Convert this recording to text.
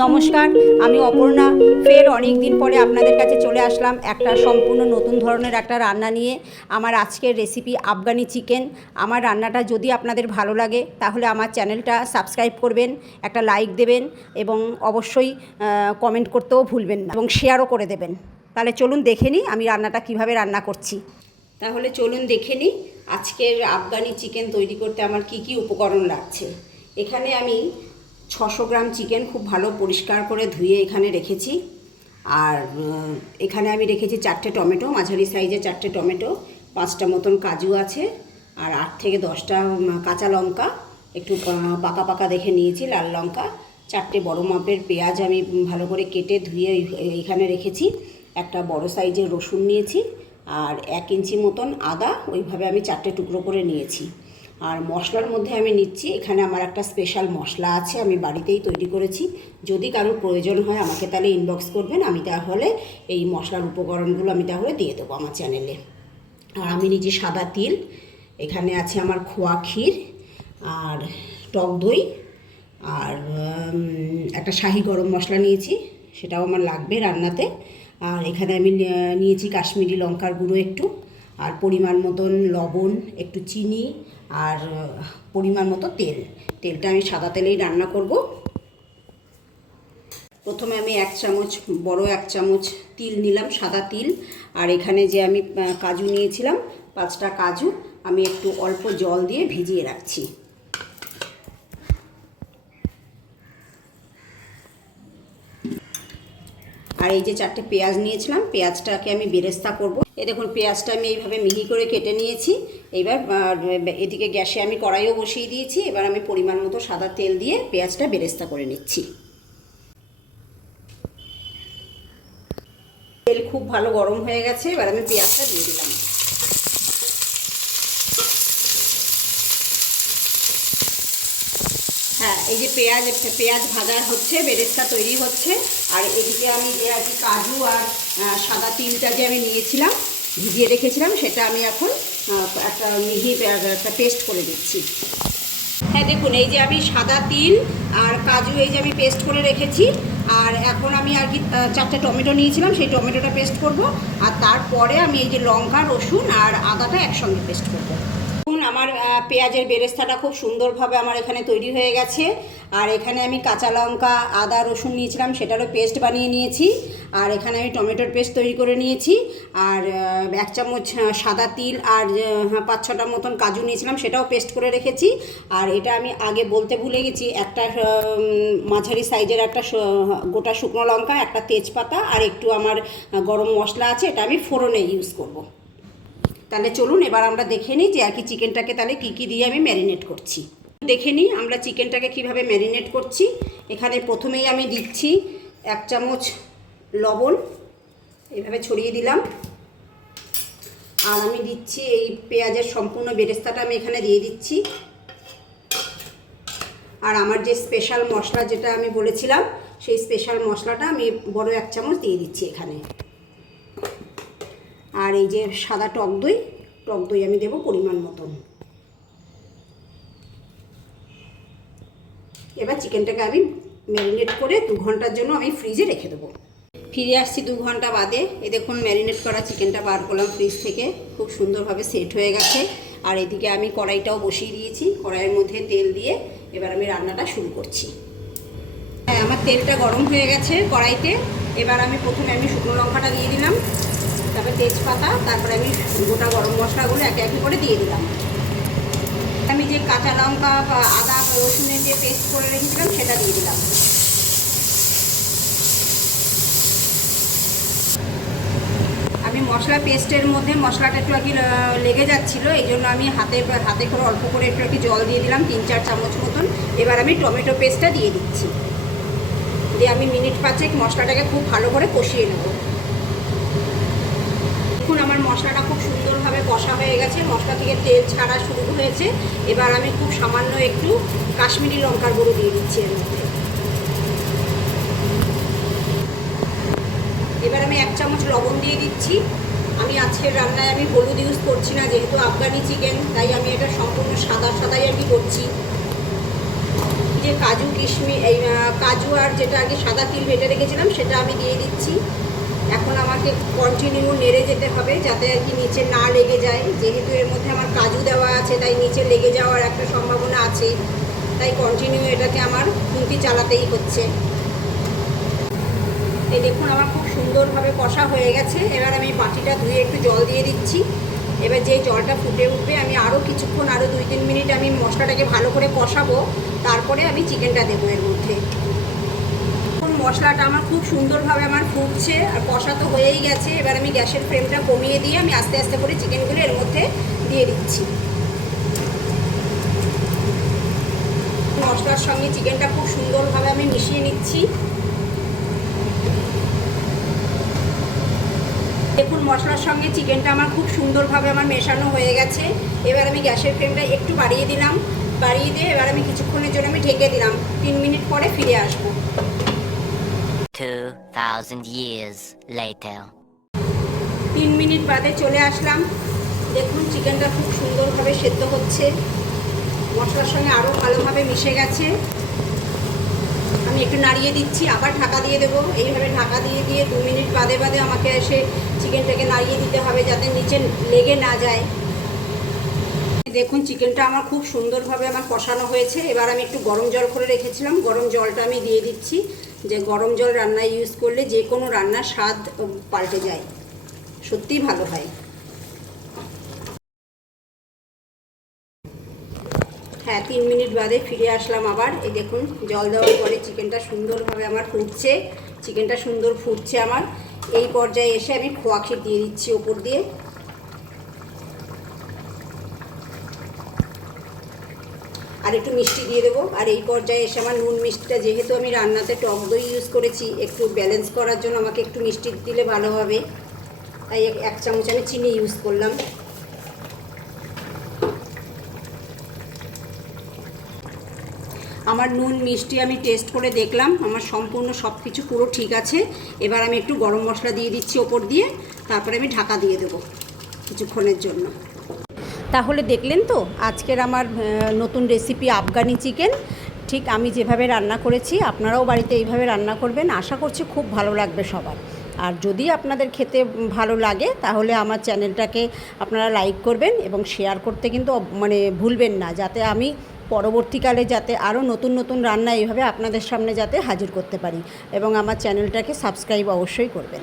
নমস্কার, আমি অপর্ণা। ফের অনেক দিন পরে আপনাদের কাছে চলে আসলাম একটা সম্পূর্ণ নতুন ধরনের একটা রান্না নিয়ে। আমার আজকের রেসিপি আফগানি চিকেন। আমার রান্নাটা যদি আপনাদের ভালো লাগে তাহলে আমার চ্যানেলটা সাবস্ক্রাইব করবেন, একটা লাইক দেবেন এবং অবশ্যই কমেন্ট করতেও ভুলবেন না এবং শেয়ারও করে দেবেন। তাহলে চলুন দেখে নিই আমি রান্নাটা কিভাবে রান্না করছি। তাহলে চলুন দেখে নিই আজকের আফগানি চিকেন তৈরি করতে আমার কি কি উপকরণ লাগছে। এখানে আমি 600 গ্রাম চিকেন খুব ভালো পরিষ্কার করে ধুয়ে এখানে রেখেছি। আর এখানে আমি রেখেছি 4টে টমেটো, মাঝারি সাইজে 4টে টমেটো, 5টা মতন কাজু আছে, আর 8 থেকে 10টা কাঁচা লঙ্কা একটু পাকা পাকা দেখে নিয়েছি, লাল লঙ্কা, 4টে বড় মাপের পেঁয়াজ আমি ভালো করে কেটে ধুয়ে এখানে রেখেছি, একটা বড় সাইজের রসুন নিয়েছি, আর 1 ইঞ্চি মতন আদা ওইভাবে আমি 4টে টুকরো করে নিয়েছি। আর মশলার মধ্যে আমি নিচ্ছি, এখানে আমার একটা স্পেশাল মশলা আছে, আমি বাড়িতেই তৈরি করেছি। যদি কারোর প্রয়োজন হয় আমাকে তাহলে ইনবক্স করবেন, আমি তাহলে এই মশলার উপকরণগুলো আমি তাহলে দিয়ে দেবো আমার চ্যানেলে। আর আমি নিয়েছি সাদা তিল, এখানে আছে আমার খোয়া ক্ষীর, আর টক দই, আর একটা শাহি গরম মশলা নিয়েছি, সেটাও আমার লাগবে রান্নাতে। আর এখানে আমি নিয়েছি কাশ্মীরি লঙ্কার গুঁড়ো একটু, আর পরিমাণ মতন লবণ, একটু চিনি, আর পরিমাণ মতো তেলটা আমি সাদা তেলেই রান্না করব। প্রথমে আমি 1 চামচ, বড় 1 চামচ তিল নিলাম, সাদা তিল। আর এখানে যে আমি কাজু নিয়েছিলাম 5টা কাজু আমি একটু অল্প জল দিয়ে ভিজিয়ে রাখছি। আর এই যে 4টে পেঁয়াজ নিয়েছিলাম, পেঁয়াজটাকে আমি বেরেস্তা করব। এই দেখুন পেঁয়াজটা আমি এইভাবে মিহি করে কেটে নিয়েছি। এবার এদিকে গ্যাসে আমি কড়াইও বসিয়ে দিয়েছি। এবার আমি পরিমাণ মতো সাদা তেল দিয়ে পেঁয়াজটা বেরেস্তা করে নিচ্ছি। তেল খুব ভালো গরম হয়ে গেছে, এবার আমি পেঁয়াজটা দিয়ে দিলাম। হ্যাঁ, এই যে পেঁয়াজ ভাজা হচ্ছে, বেরেস্তা তৈরি হচ্ছে। আর এদিকে আমি যে আর কি কাজু আর সাদা তিলটা যে আমি নিয়েছিলাম, ভিজিয়ে রেখেছিলাম, সেটা আমি এখন একটা মিহি একটা পেস্ট করে দিচ্ছি। হ্যাঁ দেখুন, এই যে আমি সাদা তিল আর কাজু এই যে আমি পেস্ট করে রেখেছি। আর এখন আমি আর কি 4টে টমেটো নিয়েছিলাম, সেই টমেটোটা পেস্ট করব। আর তারপরে আমি এই যে লঙ্কা, রসুন আর আদাটা একসঙ্গে পেস্ট করব। আমার পেঁয়াজের বেরেস্তাটা খুব সুন্দরভাবে আমার এখানে তৈরি হয়ে গেছে। আর এখানে আমি কাঁচা লঙ্কা, আদা, রসুন নিয়েছিলাম, সেটারও পেস্ট বানিয়ে নিয়েছি। আর এখানে আমি টমেটোর পেস্ট তৈরি করে নিয়েছি। আর 1 চামচ সাদা তিল আর 5-6টা মতন কাজু নিয়েছিলাম, সেটাও পেস্ট করে রেখেছি। আর এটা আমি আগে বলতে ভুলে গেছি, একটা মাঝারি সাইজের একটা গোটা শুকনো লঙ্কা, একটা তেজপাতা আর একটু আমার গরম মশলা আছে, এটা আমি ফোড়নে ইউজ করব। তাহলে চলুন এবার আমরা দেখে নিই যে আর কি চিকেনটাকে তাহলে কী কী দিয়ে আমি ম্যারিনেট করছি। দেখে নিই আমরা চিকেনটাকে কিভাবে ম্যারিনেট করছি। এখানে প্রথমেই আমি দিচ্ছি 1 চামচ লবণ, এইভাবে ছড়িয়ে দিলাম। আর আমি দিচ্ছি এই পেঁয়াজের সম্পূর্ণ বেরেস্তাটা আমি এখানে দিয়ে দিচ্ছি। আর আমার যে স্পেশাল মশলা যেটা আমি বলেছিলাম, সেই স্পেশাল মশলাটা আমি বড় 1 চামচ দিয়ে দিচ্ছি এখানে। আর এই যে সাদা টক দই আমি দেবো পরিমাণ মতন। এবার চিকেনটাকে আমি ম্যারিনেট করে 2 ঘন্টার জন্য আমি ফ্রিজে রেখে দেবো। ফিরে আসছি 2 ঘন্টা বাদে। এই দেখুন দেখুন করা চিকেনটা বার করলাম ফ্রিজ থেকে, খুব সুন্দরভাবে সেট হয়ে গেছে। আর এদিকে আমি কড়াইটাও বসিয়ে দিয়েছি, কড়াইয়ের মধ্যে তেল দিয়ে এবার আমি রান্নাটা শুরু করছি। হ্যাঁ, আমার তেলটা গরম হয়ে গেছে কড়াইতে। এবার আমি প্রথমে শুকনো লঙ্কাটা দিয়ে দিলাম, তারপরে তেজপাতা, তারপরে আমি গোটা গরম মশলাগুলো একে একে করে দিয়ে দিলাম। আমি যে কাঁচা লঙ্কা বা আদা রসুনের যে পেস্ট করে রেখেছিলাম সেটা দিয়ে দিলাম। আমি মশলা পেস্টের মধ্যে মশলাটা একটু আর কি লেগে যাচ্ছিলো, এই জন্য আমি হাতে করে অল্প করে একটু আর কি জল দিয়ে দিলাম, 3-4 চামচ মতন। এবার আমি টমেটো পেস্টটা দিয়ে দিচ্ছি, দিয়ে আমি মিনিট 5 মশলাটাকে খুব ভালো করে কষিয়ে নেব। দেখুন আমার মশলাটা খুব সুন্দরভাবে কষা হয়ে গেছে, মশলা থেকে তেল ছাড়া শুরু হয়েছে। এবার আমি খুব সামান্য একটু কাশ্মীরি লঙ্কার গুঁড়ো দিয়ে দিচ্ছি এর মধ্যে। এবার আমি 1 চামচ লবণ দিয়ে দিচ্ছি। আমি আজকের রান্নায় আমি হলুদ ইউজ করছি না, যেহেতু আফগানি চিকেন, তাই আমি এটা সম্পূর্ণ সাদাই আর কি করছি। যে কাজু কিশমিশ এই কাজু আর যেটা আগে সাদা তিল বেটে রেখেছিলাম সেটা আমি দিয়ে দিচ্ছি। এখন আমাকে কন্টিনিউ নেড়ে যেতে হবে যাতে আর কি নিচে না লেগে যায়। যেহেতু এর মধ্যে আমার কাজু দেওয়া আছে তাই নিচে লেগে যাওয়ার একটা সম্ভাবনা আছে, তাই কন্টিনিউ এটাকে আমার খুন্তি চালাতেই হচ্ছে। এই দেখুন আমার খুব সুন্দরভাবে কষা হয়ে গেছে। এবার আমি বাটিটা ধুয়ে একটু জল দিয়ে দিচ্ছি। এবার যে জলটা ফুটে উঠবে আমি আরও কিছুক্ষণ, আরও 2-3 মিনিট আমি মশলাটাকে ভালো করে কষাবো, তারপরে আমি চিকেনটা দেবো এর মধ্যে। মশলাটা আমার খুব সুন্দরভাবে আমার ফুটছে আর কষা তো হয়েই গেছে। এবার আমি গ্যাসের ফ্লেমটা কমিয়ে দিয়ে আমি আস্তে আস্তে করে চিকেনগুলো এর মধ্যে দিয়ে দিচ্ছি। মশলার সঙ্গে চিকেনটা খুব সুন্দরভাবে আমি মিশিয়ে নিচ্ছি। দেখুন মশলার সঙ্গে চিকেনটা আমার খুব সুন্দরভাবে আমার মেশানো হয়ে গেছে। এবার আমি গ্যাসের ফ্লেমটা একটু বাড়িয়ে দিলাম, বাড়িয়ে দিয়ে এবার আমি কিছুক্ষণের জন্য আমি ঢেকে দিলাম। 3 মিনিট পরে ফিরে আসবো। 2000 years later. 3 মিনিট বাদে চলে আসলাম। দেখুন চিকেনটা খুব সুন্দরভাবে সেদ্ধ হচ্ছে, মশলার সঙ্গে আরও ভালোভাবে মিশে গেছে। আমি একটু নাড়িয়ে দিচ্ছি, আবার ঢাকা দিয়ে দেবো। এইভাবে ঢাকা দিয়ে দিয়ে 2 মিনিট বাদে বাদে আমাকে এসে চিকেনটাকে নাড়িয়ে দিতে হবে যাতে নিচে লেগে না যায়। দেখুন চিকেনটা আমার খুব সুন্দরভাবে আমার কষানো হয়েছে। এবার আমি একটু গরম জল করে রেখেছিলাম, গরম জলটা আমি দিয়ে দিচ্ছি। যে গরম জল রান্নায় ইউজ করলে যে কোনো রান্নার স্বাদ পাল্টে যায়, সত্যিই ভালো হয়। হ্যাঁ 3 মিনিট বাদে ফিরে আসলাম আবার। এই দেখুন জল দেওয়ার পরে চিকেনটা সুন্দরভাবে আমার ফুটছে, চিকেনটা সুন্দর ফুটছে আমার। এই পর্যায়ে এসে আমি খোয়া ক্ষীর দিয়ে দিচ্ছি ওপর দিয়ে। আর একটু মিষ্টি দিয়ে দেবো। আর এই পর্যায়ে এসে আমার নুন মিষ্টিটা, যেহেতু আমি রান্নাতে টক দই ইউজ করেছি, একটু ব্যালেন্স করার জন্য আমাকে একটু মিষ্টি দিলে ভালো হবে, তাই 1 চামচ আমি চিনি ইউজ করলাম। আমার নুন মিষ্টি আমি টেস্ট করে দেখলাম, আমার সম্পূর্ণ সব কিছু পুরো ঠিক আছে। এবার আমি একটু গরম মশলা দিয়ে দিচ্ছি ওপর দিয়ে, তারপরে আমি ঢাকা দিয়ে দেবো কিছুক্ষণের জন্য। তাহলে দেখলেন তো আজকের আমার নতুন রেসিপি আফগানি চিকেন। ঠিক আমি যেভাবে রান্না করেছি আপনারাও বাড়িতে এইভাবে রান্না করবেন, আশা করছি খুব ভালো লাগবে সবার। আর যদি আপনাদের খেতে ভালো লাগে তাহলে আমার চ্যানেলটাকে আপনারা লাইক করবেন এবং শেয়ার করতে কিন্তু ভুলবেন না, যাতে আমি পরবর্তীকালে যাতে আরও নতুন নতুন রান্না এইভাবে আপনাদের সামনে যাতে হাজির করতে পারি। এবং আমার চ্যানেলটাকে সাবস্ক্রাইব অবশ্যই করবেন।